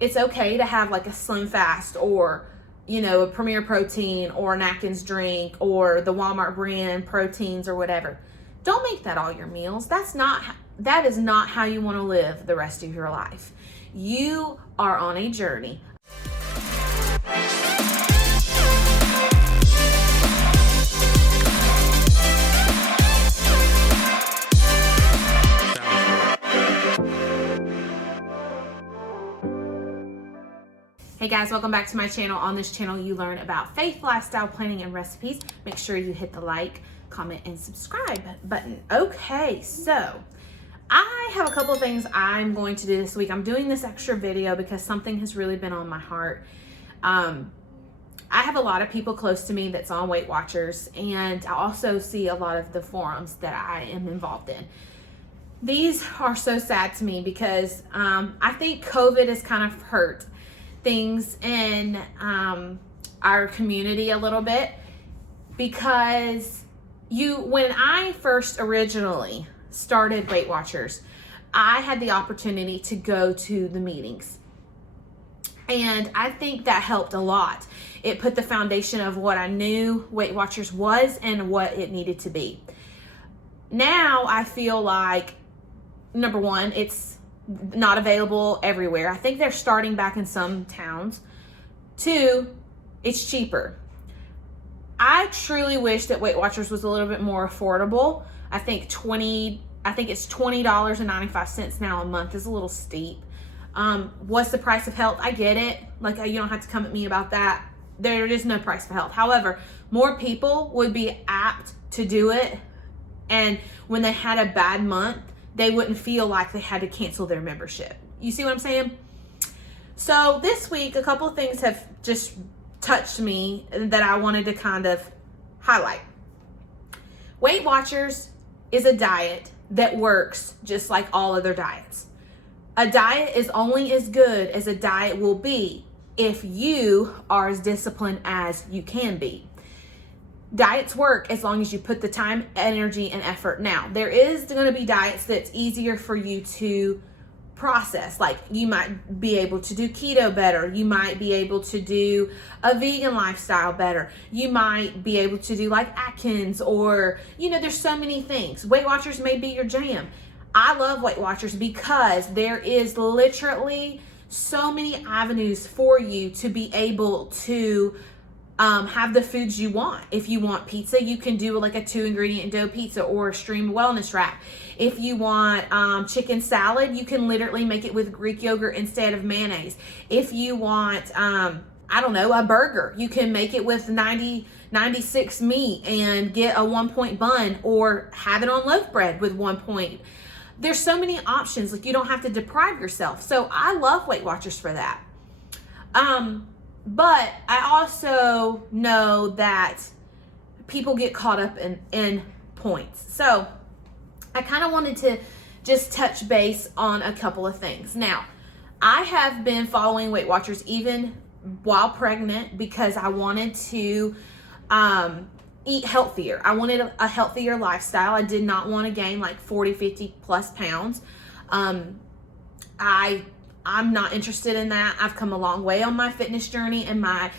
it's okay to have like a Slim Fast or, you know, a Premier Protein or an Atkins drink or the Walmart brand proteins or whatever. Don't make that all your meals. That is not how you want to live the rest of your life. You are on a journey. Hey guys, welcome back to my channel. On this channel, you learn about faith, lifestyle, planning, and recipes. Make sure you hit the like, comment, and subscribe button. Okay, so I have a couple of things I'm going to do this week. I'm doing this extra video because something has really been on my heart. I have a lot of people close to me that's on Weight Watchers, and I also see a lot of the forums that I am involved in. These are so sad to me because I think COVID has kind of hurt things in our community a little bit, because when I first originally started Weight Watchers, I had the opportunity to go to the meetings, and I think that helped a lot. It put the foundation of what I knew Weight Watchers was and what it needed to be. Now I feel like, number one, it's not available everywhere. I think they're starting back in some towns. Two, it's cheaper. I truly wish that Weight Watchers was a little bit more affordable. I think it's $20.95 now a month is a little steep. What's the price of health? I get it. Like, you don't have to come at me about that. There is no price of health. However, more people would be apt to do it, and when they had a bad month, they wouldn't feel like they had to cancel their membership. You see what I'm saying? So this week, a couple of things have just touched me that I wanted to kind of highlight. Weight Watchers is a diet that works just like all other diets. A diet is only as good as a diet will be if you are as disciplined as you can be. Diets work as long as you put the time, energy, and effort. Now, there is going to be diets that's easier for you to process. Like, you might be able to do keto better. You might be able to do a vegan lifestyle better. You might be able to do like Atkins, or, you know, there's so many things. Weight Watchers may be your jam. I love Weight Watchers because there is literally so many avenues for you to be able to have the foods you want. If you want pizza, you can do like a 2-ingredient dough pizza or a streamed wellness wrap. If you want chicken salad, you can literally make it with Greek yogurt instead of mayonnaise. If you want, I don't know, a burger, you can make it with 96 meat and get a 1-point bun, or have it on loaf bread with 1 point. There's so many options. Like, you don't have to deprive yourself. So I love Weight Watchers for that. But I also know that people get caught up in points. So I kind of wanted to just touch base on a couple of things. Now, I have been following Weight Watchers even while pregnant because I wanted to eat healthier. I wanted a healthier lifestyle. I did not want to gain like 40, 50 plus pounds. I'm not interested in that. I've come a long way on my fitness journey and my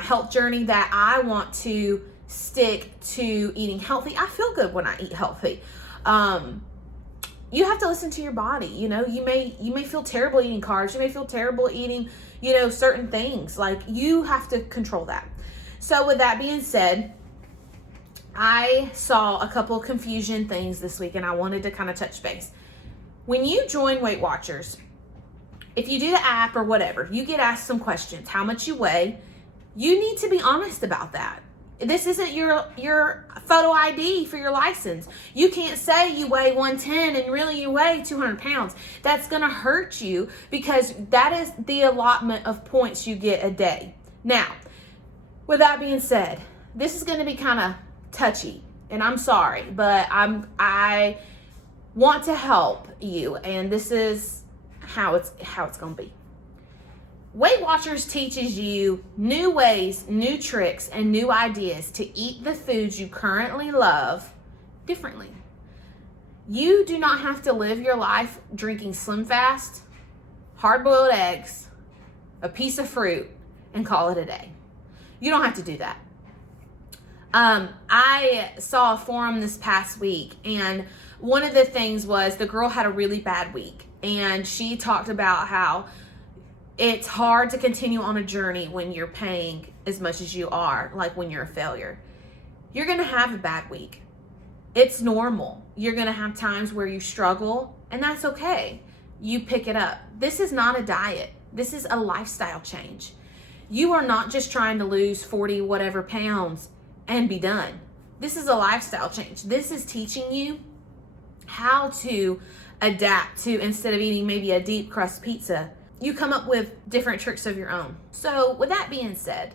health journey, that I want to stick to eating healthy. I feel good when I eat healthy. You have to listen to your body. You know, you may feel terrible eating carbs. You may feel terrible eating, you know, certain things. Like, you have to control that. So with that being said, I saw a couple of confusion things this week, and I wanted to kind of touch base. When you join Weight Watchers, if you do the app or whatever, you get asked some questions. How much you weigh? You need to be honest about that. This isn't your photo ID for your license. You can't say you weigh 110 and really you weigh 200 pounds. That's going to hurt you, because that is the allotment of points you get a day. Now, with that being said, this is going to be kind of touchy, and I'm sorry, but I want to help you, and this is how it's going to be. Weight Watchers teaches you new ways, new tricks, and new ideas to eat the foods you currently love differently. You do not have to live your life drinking Slim Fast, hard-boiled eggs, a piece of fruit, and call it a day. You don't have to do that. I saw a forum this past week, and one of the things was the girl had a really bad week, and she talked about how it's hard to continue on a journey when you're paying as much as you are, like when you're a failure. You're going to have a bad week. It's normal. You're going to have times where you struggle, and that's okay. You pick it up. This is not a diet. This is a lifestyle change. You are not just trying to lose 40 whatever pounds and be done. This is a lifestyle change. This is teaching you how to adapt to, instead of eating maybe a deep crust pizza, you come up with different tricks of your own. So with that being said,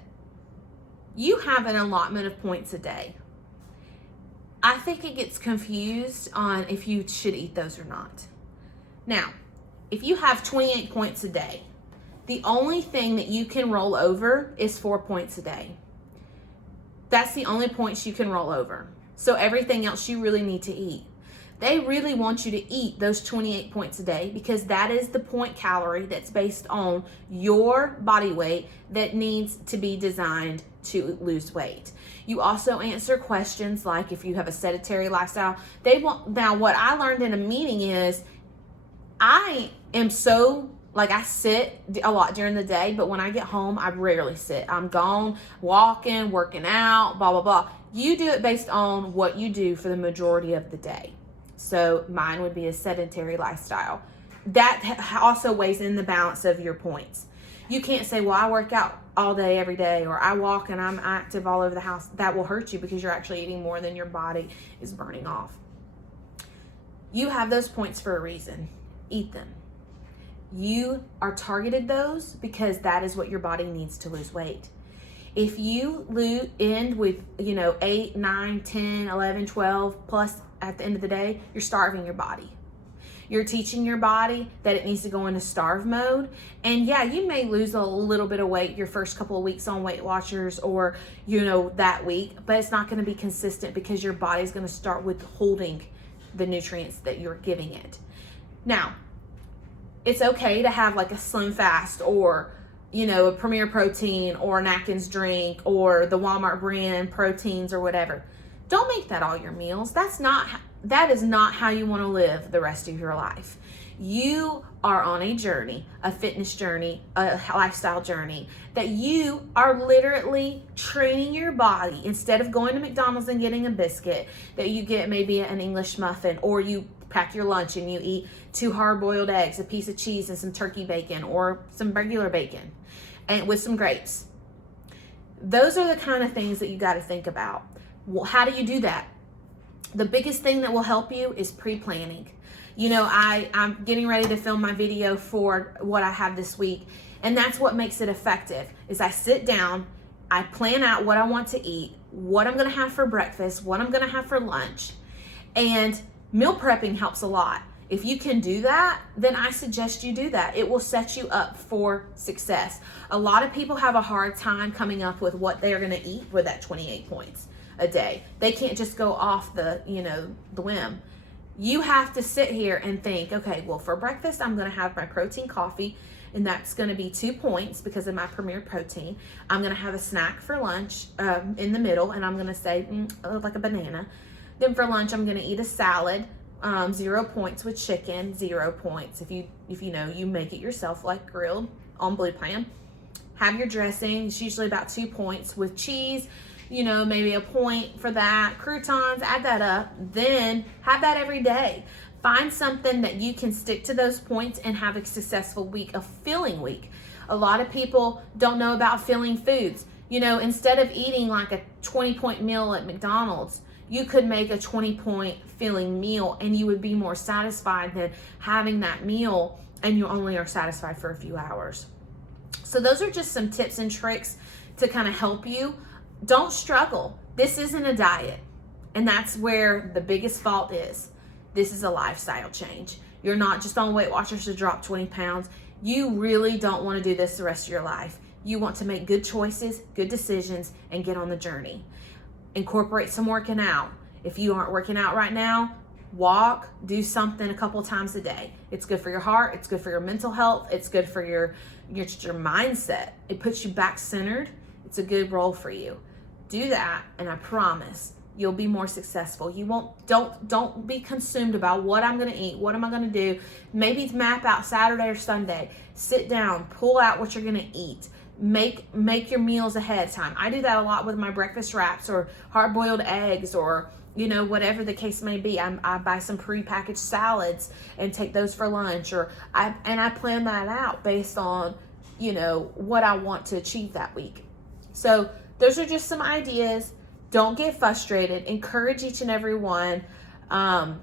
you have an allotment of points a day. I think it gets confused on if you should eat those or not. Now, if you have 28 points a day, the only thing that you can roll over is 4 points a day. That's the only points you can roll over. So everything else you really need to eat. They really want you to eat those 28 points a day because that is the point calorie that's based on your body weight that needs to be designed to lose weight. You also answer questions like if you have a sedentary lifestyle. Now what I learned in a meeting is I sit a lot during the day, but when I get home, I rarely sit. I'm gone, walking, working out, blah, blah, blah. You do it based on what you do for the majority of the day. So mine would be a sedentary lifestyle. That also weighs in the balance of your points. You can't say, well, I work out all day, every day, or I walk and I'm active all over the house. That will hurt you because you're actually eating more than your body is burning off. You have those points for a reason. Eat them. You are targeted those because that is what your body needs to lose weight. If you end with 8, 9, 10, 11, 12 plus at the end of the day, you're starving your body. You're teaching your body that it needs to go into starve mode. And yeah, you may lose a little bit of weight your first couple of weeks on Weight Watchers or, that week, but it's not going to be consistent because your body's going to start withholding the nutrients that you're giving it. Now, it's okay to have like a Slim Fast or, a Premier Protein or an Atkins drink or the Walmart brand proteins or whatever. Don't make that all your meals. That is not how you want to live the rest of your life. You are on a journey, a fitness journey, a lifestyle journey, that you are literally training your body. Instead of going to McDonald's and getting a biscuit, that you get maybe an English muffin, or you pack your lunch and you eat 2 hard-boiled eggs, a piece of cheese, and some turkey bacon or some regular bacon and with some grapes. Those are the kind of things that you got to think about. Well, how do you do that? The biggest thing that will help you is pre-planning. I'm getting ready to film my video for what I have this week, and that's what makes it effective, is I sit down, I plan out what I want to eat, what I'm going to have for breakfast, what I'm going to have for lunch, and meal prepping helps a lot. If you can do that, then I suggest you do that. It will set you up for success. A lot of people have a hard time coming up with what they're going to eat with that 28 points a day. They can't just go off the whim. You have to sit here and think, okay, well, for breakfast, I'm going to have my protein coffee, and that's going to be 2 points because of my Premier Protein. I'm going to have a snack for lunch in the middle, and I'm going to say like a banana. Then for lunch, I'm going to eat a salad, 0 points with chicken, 0 points. If you make it yourself, like grilled on Blue Plan. Have your dressing. It's usually about 2 points with cheese. Maybe a point for that. Croutons, add that up. Then have that every day. Find something that you can stick to those points and have a successful week, a filling week. A lot of people don't know about filling foods. Instead of eating like a 20-point meal at McDonald's, you could make a 20-point filling meal and you would be more satisfied than having that meal and you only are satisfied for a few hours. So those are just some tips and tricks to kind of help you. Don't struggle. This isn't a diet. And that's where the biggest fault is. This is a lifestyle change. You're not just on Weight Watchers to drop 20 pounds. You really don't want to do this the rest of your life. You want to make good choices, good decisions, and get on the journey. Incorporate some working out. If you aren't working out right now, walk, do something a couple times a day. It's good for your heart. It's good for your mental health. It's good for your mindset. It puts you back centered. It's a good role for you. Do that, and I promise you'll be more successful. You won't, don't be consumed about what I'm going to eat. What am I going to do? Maybe map out Saturday or Sunday. Sit down, pull out what you're going to eat. Make your meals ahead of time. I do that a lot with my breakfast wraps or hard-boiled eggs, or whatever the case may be. I buy some pre-packaged salads and take those for lunch, or I plan that out based on what I want to achieve that week. So those are just some ideas. Don't get frustrated. Encourage each and every one. And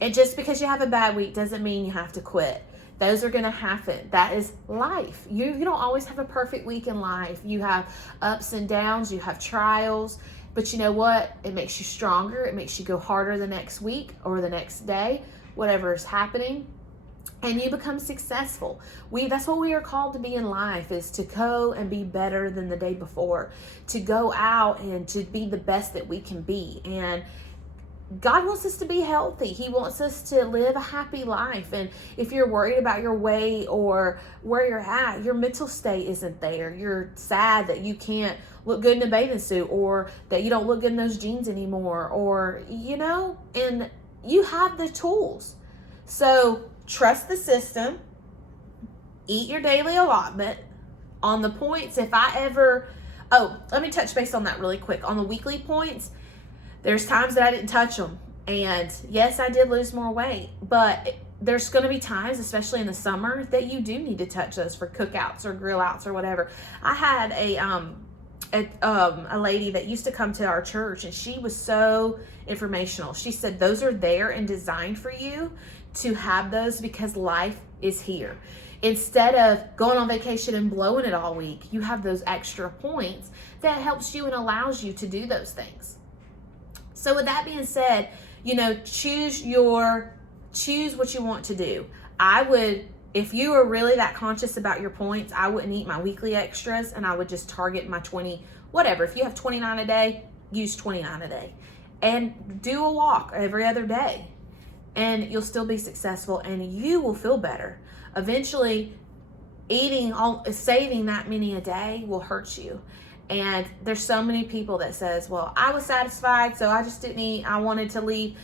just because you have a bad week doesn't mean you have to quit. Those are going to happen. That is life. You don't always have a perfect week in life. You have ups and downs. You have trials. But you know what? It makes you stronger. It makes you go harder the next week or the next day, whatever is happening. And you become successful. That's what we are called to be in life, is to go and be better than the day before, to go out and to be the best that we can be. And God wants us to be healthy. He wants us to live a happy life. And if you're worried about your weight or where you're at, your mental state isn't there. You're sad that you can't look good in a bathing suit, or that you don't look good in those jeans anymore, or, and you have the tools. So trust the system. Eat your daily allotment. On the points, let me touch base on that really quick. On the weekly points, there's times that I didn't touch them. And yes, I did lose more weight, but there's going to be times, especially in the summer, that you do need to touch those for cookouts or grill outs or whatever. I had a lady that used to come to our church, and she was so informational. She said those are there and designed for you to have those because life is here. Instead of going on vacation and blowing it all week, you have those extra points that helps you and allows you to do those things. So with that being said, choose what you want to do. If you are really that conscious about your points, I wouldn't eat my weekly extras, and I would just target my 20, whatever. If you have 29 a day, use 29 a day. And do a walk every other day. And you'll still be successful, and you will feel better. Eventually, saving that many a day will hurt you. And there's so many people that says, well, I was satisfied, so I just didn't eat. I wanted to leave,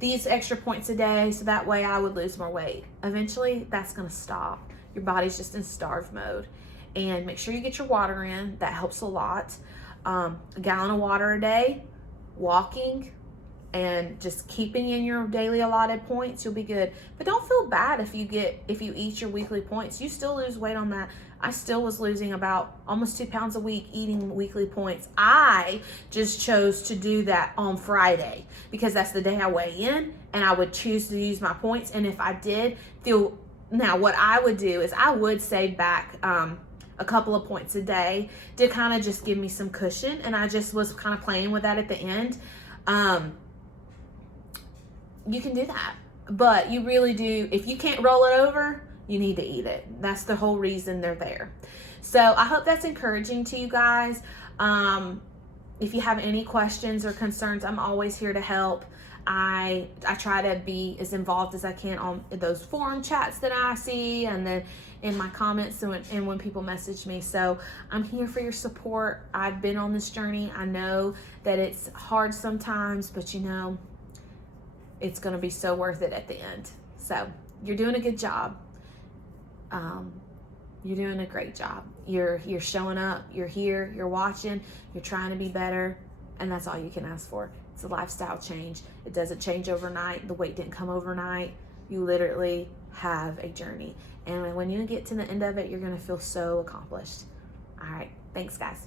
these extra points a day, so that way I would lose more weight. Eventually, that's going to stop. Your body's just in starve mode. And make sure you get your water in. That helps a lot. A gallon of water a day, walking, and just keeping in your daily allotted points, you'll be good. But don't feel bad if you eat your weekly points. You still lose weight on that. I still was losing about almost 2 pounds a week eating weekly points. I just chose to do that on Friday because that's the day I weigh in, and I would choose to use my points. And if I did feel, now what I would do is I would save back a couple of points a day to kind of just give me some cushion, and I just was kind of playing with that at the end. You can do that, but you really do. If you can't roll it over, you need to eat it. That's the whole reason they're there. So I hope that's encouraging to you guys. If you have any questions or concerns, I'm always here to help. I try to be as involved as I can on those forum chats that I see, and then in my comments and when people message me. So I'm here for your support. I've been on this journey. I know that it's hard sometimes, but it's going to be so worth it at the end. So you're doing a good job. You're doing a great job. You're showing up. You're here. You're watching. You're trying to be better. And that's all you can ask for. It's a lifestyle change. It doesn't change overnight. The weight didn't come overnight. You literally have a journey. And when you get to the end of it, you're going to feel so accomplished. All right. Thanks, guys.